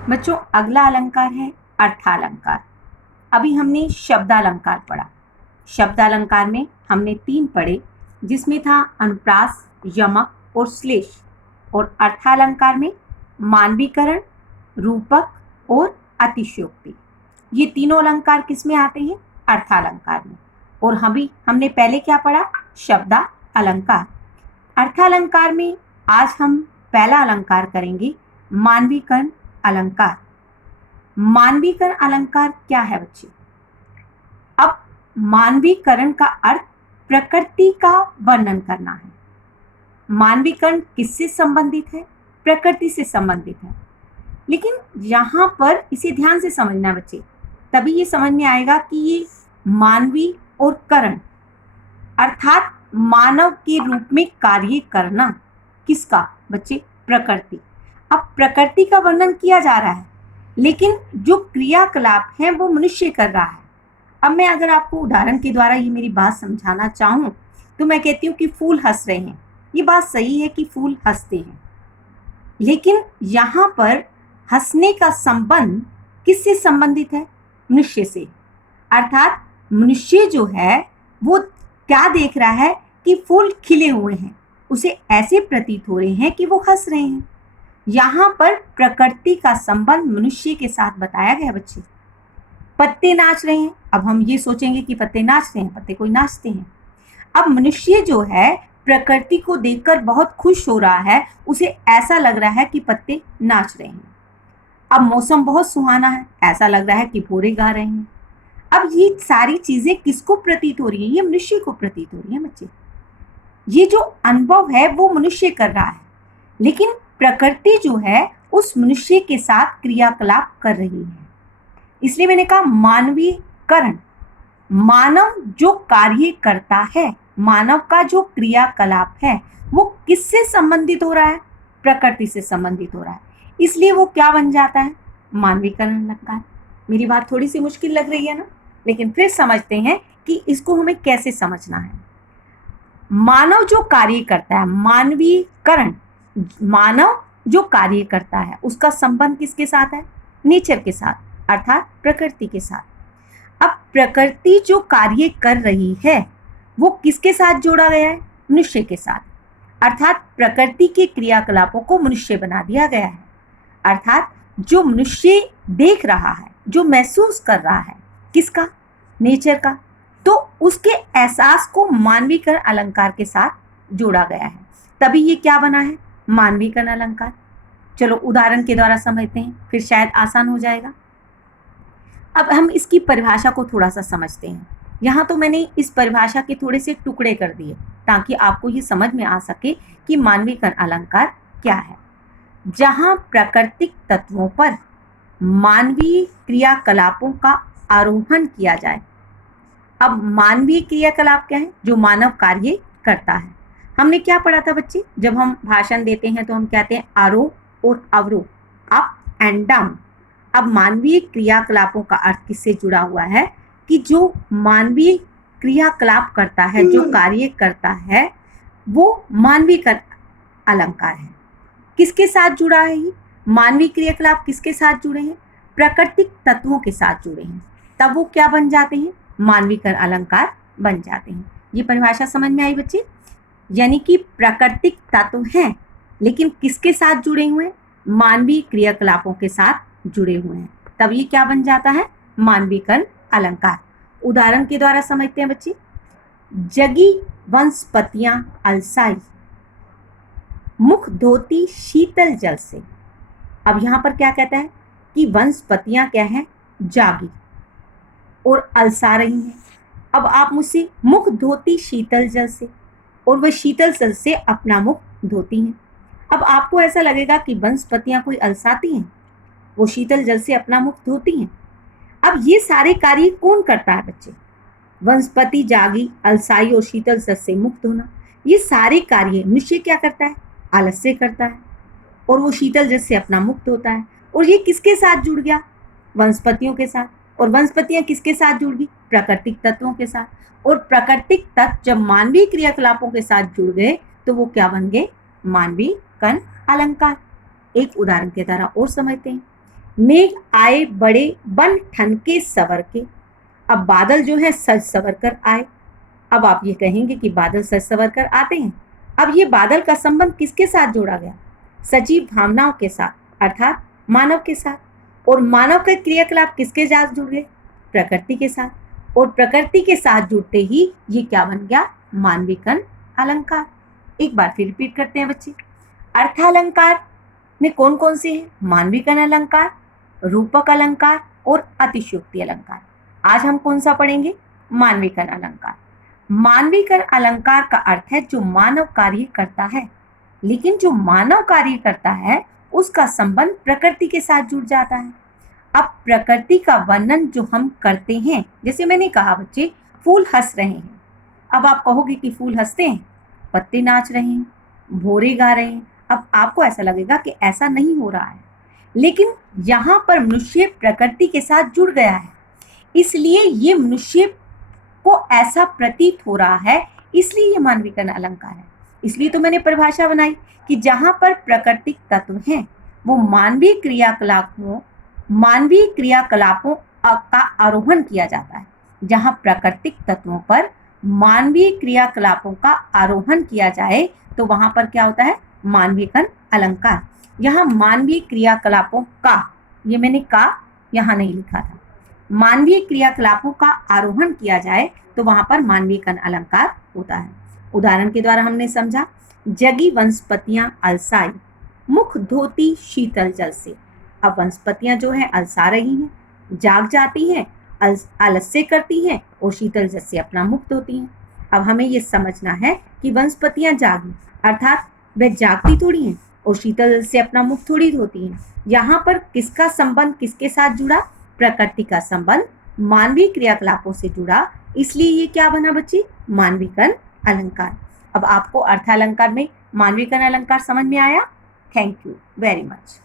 बच्चों, अगला अलंकार है अर्थालंकार। अभी हमने शब्दालंकार पढ़ा। शब्दालंकार में हमने 3 पढ़े, जिसमें था अनुप्रास, यमक और श्लेष। और अर्थालंकार में मानवीकरण, रूपक और अतिशयोक्ति। ये तीनों अलंकार किस में आते हैं? अर्थालंकार में। और हमने पहले क्या पढ़ा? शब्दा अलंकार। अर्थालंकार में आज हम पहला अलंकार करेंगे, मानवीकरण अलंकार। मानवीकरण अलंकार क्या है बच्चे? अब मानवीकरण का अर्थ प्रकृति का वर्णन करना है। मानवीकरण किससे संबंधित है? प्रकृति से संबंधित है। लेकिन यहाँ पर इसे ध्यान से समझना बच्चे, तभी ये समझ में आएगा कि ये मानवी और करण अर्थात मानव के रूप में कार्य करना किसका बच्चे? प्रकृति। अब प्रकृति का वर्णन किया जा रहा है, लेकिन जो क्रियाकलाप है वो मनुष्य कर रहा है। अब मैं अगर आपको उदाहरण के द्वारा ये मेरी बात समझाना चाहूँ तो मैं कहती हूँ कि फूल हंस रहे हैं। ये बात सही है कि फूल हंसते हैं, लेकिन यहाँ पर हंसने का संबंध किससे संबंधित है? मनुष्य से। अर्थात मनुष्य जो है वो क्या देख रहा है कि फूल खिले हुए हैं, उसे ऐसे प्रतीत हो रहे हैं कि वो हंस रहे हैं। यहाँ पर प्रकृति का संबंध मनुष्य के साथ बताया गया बच्चे। पत्ते नाच रहे हैं, अब हम ये सोचेंगे कि पत्ते नाचते हैं, पत्ते कोई नाचते हैं। अब मनुष्य जो है प्रकृति को देखकर बहुत खुश हो रहा है, उसे ऐसा लग रहा है कि पत्ते नाच रहे हैं। अब मौसम बहुत सुहाना है, ऐसा लग रहा है कि भौरे गा रहे हैं। अब ये सारी चीजें किसको प्रतीत हो रही है? ये मनुष्य को प्रतीत हो रही है बच्चे। ये जो अनुभव है वो मनुष्य कर रहा है, लेकिन प्रकृति जो है उस मनुष्य के साथ क्रियाकलाप कर रही है। इसलिए मैंने कहा मानवीकरण। मानव जो कार्य करता है, मानव का जो क्रियाकलाप है वो किससे संबंधित हो रहा है? प्रकृति से संबंधित हो रहा है। इसलिए वो क्या बन जाता है? मानवीकरण अलंकार। मेरी बात थोड़ी सी मुश्किल लग रही है ना, लेकिन फिर समझते हैं कि इसको हमें कैसे समझना है। मानव जो कार्य करता है, मानवीकरण, मानव जो कार्य करता है उसका संबंध किसके साथ है? नेचर के साथ, अर्थात प्रकृति के साथ। अब प्रकृति जो कार्य कर रही है वो किसके साथ जोड़ा गया है? मनुष्य के साथ। अर्थात प्रकृति के क्रियाकलापों को मनुष्य बना दिया गया है। अर्थात जो मनुष्य देख रहा है, जो महसूस कर रहा है, किसका? नेचर का। तो उसके एहसास को मानवीकरण अलंकार के साथ जोड़ा गया है, तभी ये क्या बना है? मानवीकरण अलंकार। चलो उदाहरण के द्वारा समझते हैं, फिर शायद आसान हो जाएगा। अब हम इसकी परिभाषा को थोड़ा सा समझते हैं। यहाँ तो मैंने इस परिभाषा के थोड़े से टुकड़े कर दिए ताकि आपको ये समझ में आ सके कि मानवीकरण अलंकार क्या है। जहाँ प्राकृतिक तत्वों पर मानवीय क्रियाकलापों का आरोहण किया जाए। अब मानवीय क्रियाकलाप क्या है? जो मानव कार्य करता है। हमने क्या पढ़ा था बच्चे? जब हम भाषण देते हैं तो हम कहते हैं आरोह और अवरोह, अप एंड डाउन। अब मानवीय क्रियाकलापों का अर्थ किससे जुड़ा हुआ है? कि जो मानवीय क्रियाकलाप करता है, जो कार्य करता है, वो मानवीय अलंकार है। किसके साथ जुड़ा है ये? मानवीय क्रियाकलाप किसके साथ जुड़े हैं? प्राकृतिक तत्वों के साथ जुड़े हैं, तब वो क्या बन जाते हैं? मानवीकरण अलंकार बन जाते हैं। ये परिभाषा समझ में आई बच्चे? यानी कि प्राकृतिक तत्व हैं, लेकिन किसके साथ जुड़े हुए हैं? मानवीय क्रियाकलापों के साथ जुड़े हुए हैं, तब ये क्या बन जाता है? मानवीकरण अलंकार। उदाहरण के द्वारा समझते हैं बच्चे। जगी वनस्पतियां अलसाई, मुख धोती शीतल जल से। अब यहाँ पर क्या कहता है कि वनस्पतियां क्या है? जागी और अलसा रही हैं। अब आप मुझसे मुख धोती शीतल जल से, और वह शीतल जल से अपना मुख धोती हैं। अब आपको ऐसा लगेगा कि वनस्पतियां कोई अलसाती हैं, वो शीतल जल से अपना मुख धोती हैं। अब ये सारे कार्य कौन करता है बच्चे? वनस्पति जागी, अलसाई और शीतल जल से मुख धोना, ये सारे कार्य मनुष्य क्या करता है? आलस से करता है, और वो शीतल जल से अपना मुख धोता है। और ये किसके साथ जुड़ गया? वनस्पतियों के साथ। और वनस्पतियां किसके साथ जुड़ गई? प्राकृतिक तत्वों के साथ। और प्राकृतिक तत्व जब मानवीय क्रियाकलापों के साथ जुड़ गए तो वो क्या बन गए? मानवीकरण अलंकार। एक उदाहरण के द्वारा और समझते हैं। मेघ आए बड़े बन ठन के सवर के। अब बादल जो है सज सवर कर आए। अब आप ये कहेंगे कि बादल सज सवर कर आते हैं। अब ये बादल का संबंध किसके साथ जोड़ा गया? सजीव भावनाओं के साथ, अर्थात मानव के साथ। और मानव के क्रियाकलाप किसके साथ जुड़ गए? प्रकृति के साथ। और प्रकृति के साथ जुड़ते ही ये क्या बन गया? मानविकन अलंकार। एक बार फिर रिपीट करते हैं बच्चे। अर्थालंकार में कौन कौन से हैं? मानविकन अलंकार, रूपक अलंकार और अतिशयोक्ति अलंकार। आज हम कौन सा पढ़ेंगे? मानविकन अलंकार। मानविकन अलंकार का अर्थ है जो मानव कार्य करता है, लेकिन जो मानव कार्य करता है उसका संबंध प्रकृति के साथ जुड़ जाता है। अब प्रकृति का वर्णन जो हम करते हैं, जैसे मैंने कहा बच्चे, फूल हंस रहे हैं। अब आप कहोगे कि फूल हंसते हैं, पत्ते नाच रहे हैं, भौरे गा रहे हैं। अब आपको ऐसा लगेगा कि ऐसा नहीं हो रहा है, लेकिन यहाँ पर मनुष्य प्रकृति के साथ जुड़ गया है, इसलिए ये मनुष्य को ऐसा प्रतीत हो रहा है, इसलिए ये मानविकन अलंकार है। इसलिए तो मैंने परिभाषा बनाई कि जहाँ पर प्राकृतिक तत्व हैं वो मानवीय क्रियाकलापों का आरोहण किया जाता है। जहाँ प्राकृतिक तत्वों पर मानवीय क्रियाकलापों का आरोहण किया जाए तो वहां पर क्या होता है? मानविकन अलंकार। यहाँ मानवीय क्रियाकलापों का, ये मैंने का यहाँ नहीं लिखा था, मानवीय क्रियाकलापों का आरोहण किया जाए तो वहां पर मानविकन अलंकार होता है। उदाहरण के द्वारा हमने समझा, जगी वनस्पतियां अलसाई, मुख धोती शीतल जल से। अब वनस्पतियां जो है अलसा रही हैं, जाग जाती हैं, आलस्य करती हैं और शीतल जल से अपना मुख धोती हैं। अब हमें ये समझना है कि वनस्पतियां जागी, अर्थात वह जागती थोड़ी हैं और शीतल जल से अपना मुख थोड़ी धोती हैं। यहाँ पर किसका संबंध किसके साथ जुड़ा? प्रकृति का संबंध मानवीय क्रियाकलापों से जुड़ा, इसलिए ये क्या बना बच्चे? मानविकन अलंकार। अब आपको अर्थालंकार में मानविकन अलंकार समझ में आया? Thank you very much.